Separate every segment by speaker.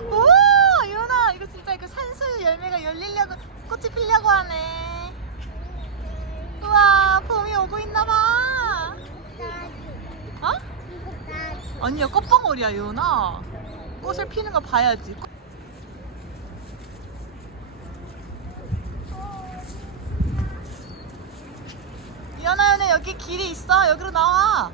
Speaker 1: 오, 유나 이거 진짜 이거 산수 열매가 열리려고 꽃이 피려고 하네. 우와, 봄이 오고 있나 봐. 어?
Speaker 2: 이거 나.
Speaker 1: 아니야, 꽃방울이야, 유나. 꽃을 피는 거 봐야지. 유나, 유나 여기 길이 있어. 여기로 나와.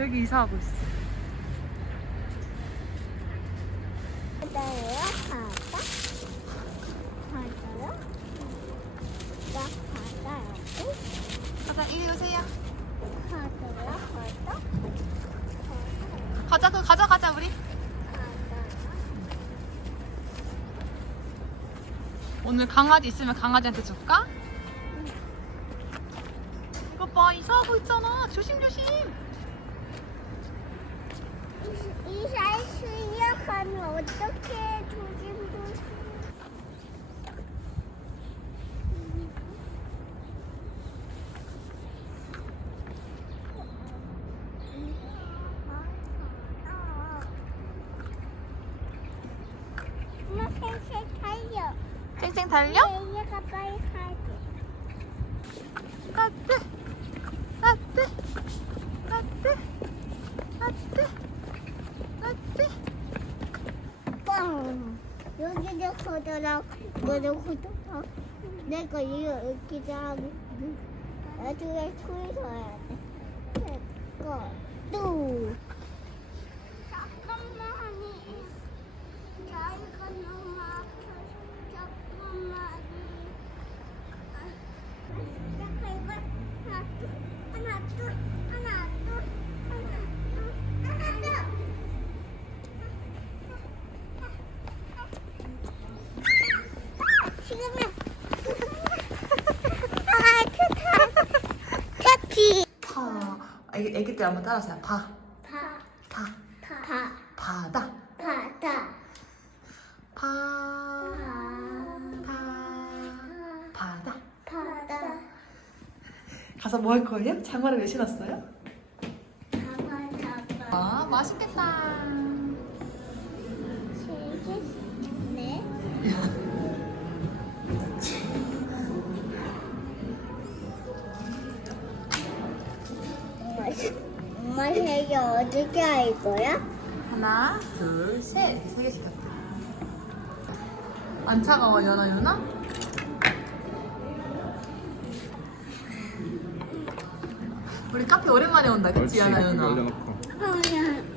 Speaker 1: 여기 이사하고 있어.
Speaker 2: 바다예요? 바다? 바다요? 나 바다라고?
Speaker 1: 가자, 이리 오세요.
Speaker 2: 바다요?
Speaker 1: 가자, 그 가져가자, 우리.
Speaker 2: 바다.
Speaker 1: 오늘 강아지 있으면 강아지한테 줄까? 이거 봐, 이사하고 있잖아. 조심조심.
Speaker 2: 이살 시작하면 어떻게 조심조심 엄마 펜슬 달려
Speaker 1: 쌩쌩 달려?
Speaker 2: 얘가 빨리.
Speaker 1: 따뜻. 따뜻. 따뜻.
Speaker 2: 빵 여기도 걷어라 이거도 걷어라 내가 이거 여기다 하고 나중에 소리 서야 돼 내가 또
Speaker 1: 애기, 애기 때 한번 따라하세요. 파.
Speaker 2: 파
Speaker 1: 파.
Speaker 2: 파
Speaker 1: 파다.
Speaker 2: 파다
Speaker 1: 파.
Speaker 2: 파
Speaker 1: 파. 파다.
Speaker 2: 파다
Speaker 1: 가서 뭐 할 거예요? 장화를 왜 신었어요?
Speaker 2: 잡아 잡아
Speaker 1: 아, 맛있겠다.
Speaker 2: 엄마 어떻게 할 거야?
Speaker 1: 하나, 둘, 셋. 세 개씩 할게요. 안 차가워, 연아, 연아? 우리 카페 오랜만에 온다, 그치, 연아, 연아?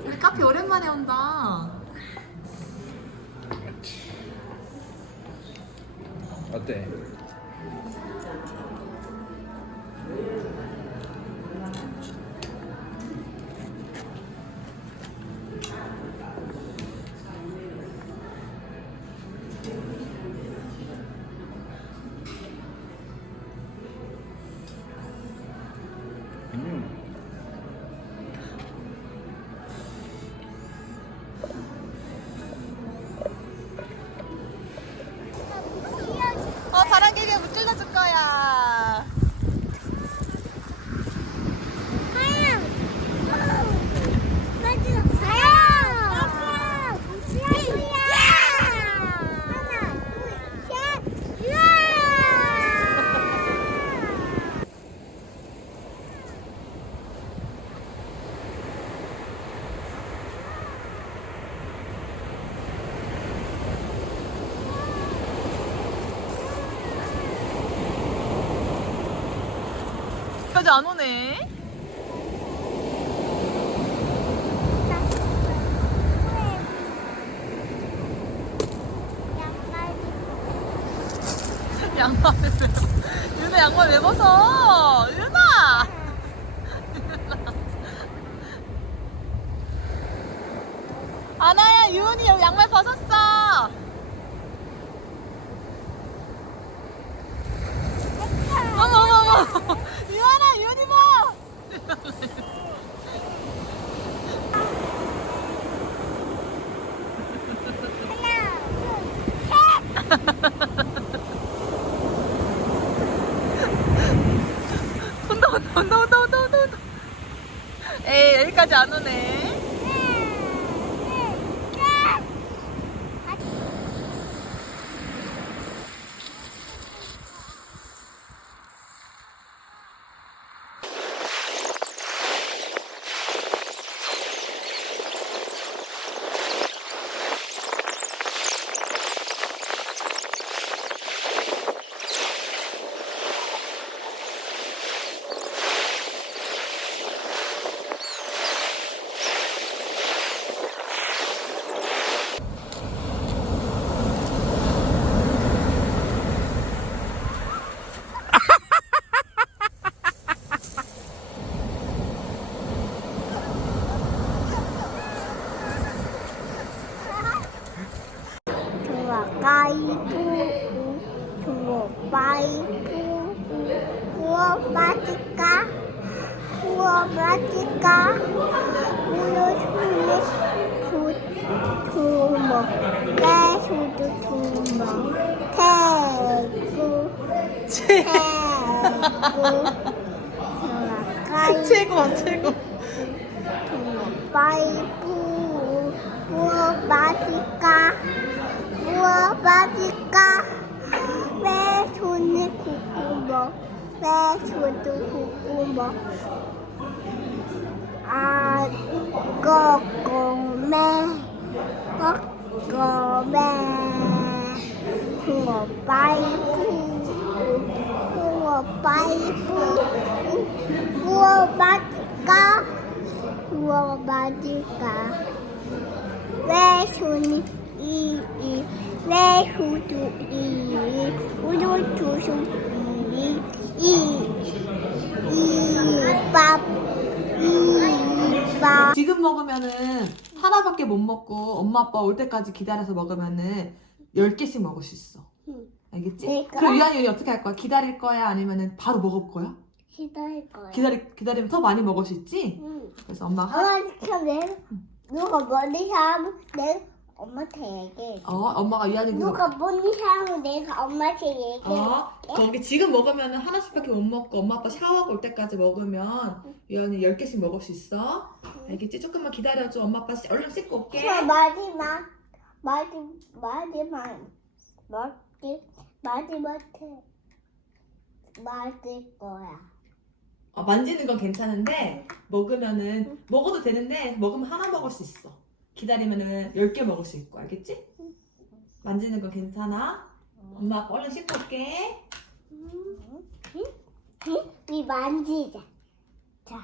Speaker 1: 우리 카페 오랜만에 온다.
Speaker 3: 어때?
Speaker 1: 까지 안 오네. 양말을 왜, 윤아 양말 왜 벗어? 윤아! 아나야, 유은이 여기 양말 벗었어. 여기까지 안 오네.
Speaker 2: 좋아 가이부 좋아 바이부 우와 맛있까 우와 맛있까 우유 술래 두두먹 깨 두먹 태구 태구 좋아 가이부
Speaker 1: 최고야, 최고.
Speaker 2: 바이브 무엇 맞을까 무엇 맞을까 왜 손이 콧구멍 왜 손도 콧구멍 아 꼬꼬매 꼬꼬매 무엇 바이브 바이브 무엇 맞을까 무엇 맞을까? 왜 손이 이이 왜 후두 이 우주 두손 이이밥 이밥
Speaker 1: 지금 먹으면은 하나밖에 못 먹고 엄마 아빠 올 때까지 기다려서 먹으면은 10개씩 먹을 수 있어.
Speaker 2: 응.
Speaker 1: 알겠지?
Speaker 2: 내가?
Speaker 1: 그럼 유한이 우리 어떻게 할 거야? 기다릴 거야? 아니면은 바로 먹을 거야?
Speaker 2: 기다릴 거야.
Speaker 1: 기다리, 기다리면 더 많이 먹을 수 있지?
Speaker 2: 응.
Speaker 1: 그래서 엄마가 하나,
Speaker 2: 엄마 그럼 내 누가 머리 하면 내 엄마한테 얘기해.
Speaker 1: 어, 엄마가 유한이
Speaker 2: 누가 머리 하면 내가 엄마한테 얘기해.
Speaker 1: 어, 거기 지금 먹으면 하나씩밖에 못 먹고 엄마 아빠 샤워하고 올 때까지 먹으면 유한이 10개씩 먹을 수 있어. 알겠지? 조금만 기다려줘. 엄마 아빠 씻- 얼른 씻고 올게.
Speaker 2: 그럼 마지막 마지 마지막 마지 마지막에 맞을 거야.
Speaker 1: 어, 만지는 건 괜찮은데 먹으면은 먹어도 되는데 먹으면 하나 먹을 수 있어. 기다리면은 10개 먹을 수 있고. 알겠지? 만지는 건 괜찮아. 엄마 아빠 얼른 씻고 올게.
Speaker 2: 이 만지자. 자,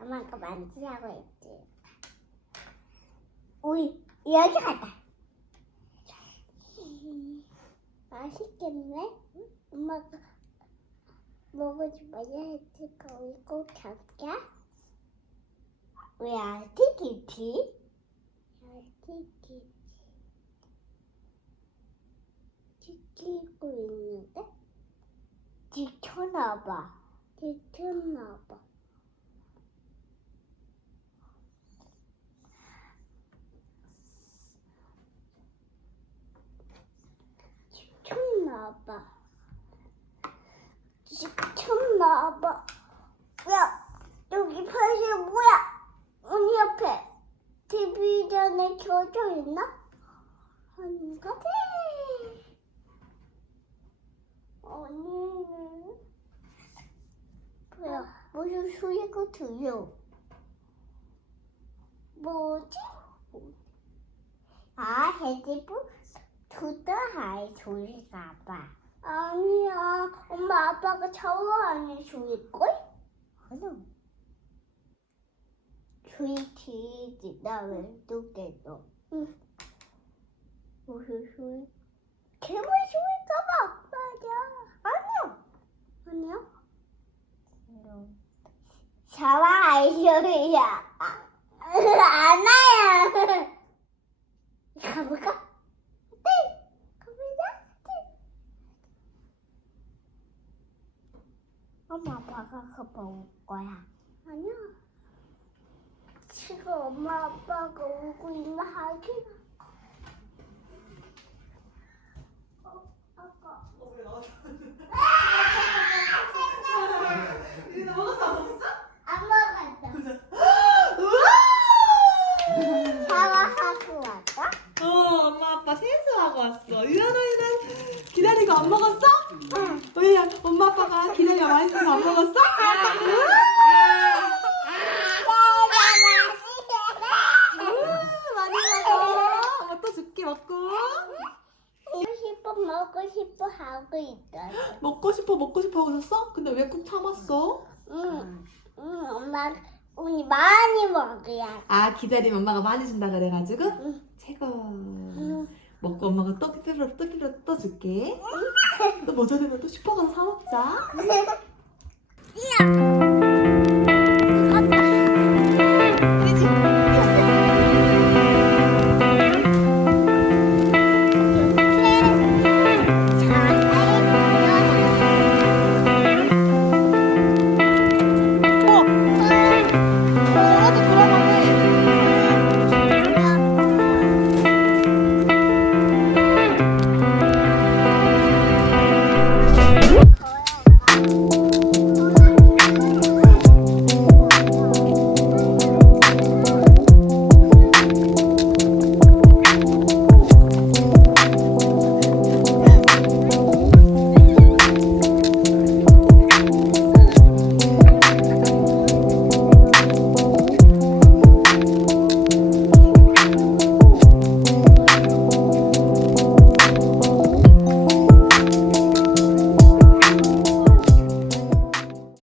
Speaker 2: 엄마가 만지라고 했지. 우리 여기 갔다. 맛있겠네? 엄마가 먹어지 마야 했으니까 우리 꼭 잡자. 왜 아티키티? 아티키티. 지키고 있는데? 지켜놔봐. 지켜놔봐. 지켜놔봐. 지켜놔봐. 야, 여기 펼이 뭐야? 언니 옆에 TV전에 켜져 있나? 아닌가? 언니는 뭐야? 무슨 소리가 들려? 뭐지? 아, 헤드폰 두드하이 소리가 봐. 아니야, 엄마 아빠가 샤워하는 소리걸? 아니야. 소리지, 나 왼쪽에서. 응. 무슨 소리? 괴물 소리가 봐. 맞아. 아니야. 아니야. 샤워 소리야. 아나야. 가볼까? 엄마 아빠가 그거 올 거야. 아니야. 지금 엄마 아빠가 울고 있는 하긴. 어, 아빠.
Speaker 1: 이리 먹었어 안 먹었어?
Speaker 2: 안 먹었다.
Speaker 1: 우와! 사과하고 왔다. 어 엄마 아빠 세수하고 왔어. 유연아 유연 기다리고 안 먹었어? 기다리고 맛있어서 안 먹었어? 음, 많이 먹어. 또 줄게 먹고.
Speaker 2: 먹고 싶어 먹고 싶어 하고 있어.
Speaker 1: 먹고 싶어 먹고 싶어 하고 있었어? 근데 왜 꾹 참았어?
Speaker 2: 응, 응, 엄마 우리 많이 먹어야.
Speaker 1: 아 기다리면 엄마가 많이 준다 그래가지고
Speaker 2: 응.
Speaker 1: 최고.
Speaker 2: 응.
Speaker 1: 먹고 엄마가 또 필요로 또 필요로 또 줄게. 또 모자르면 또 슈퍼 가서 사 먹자.
Speaker 2: 야.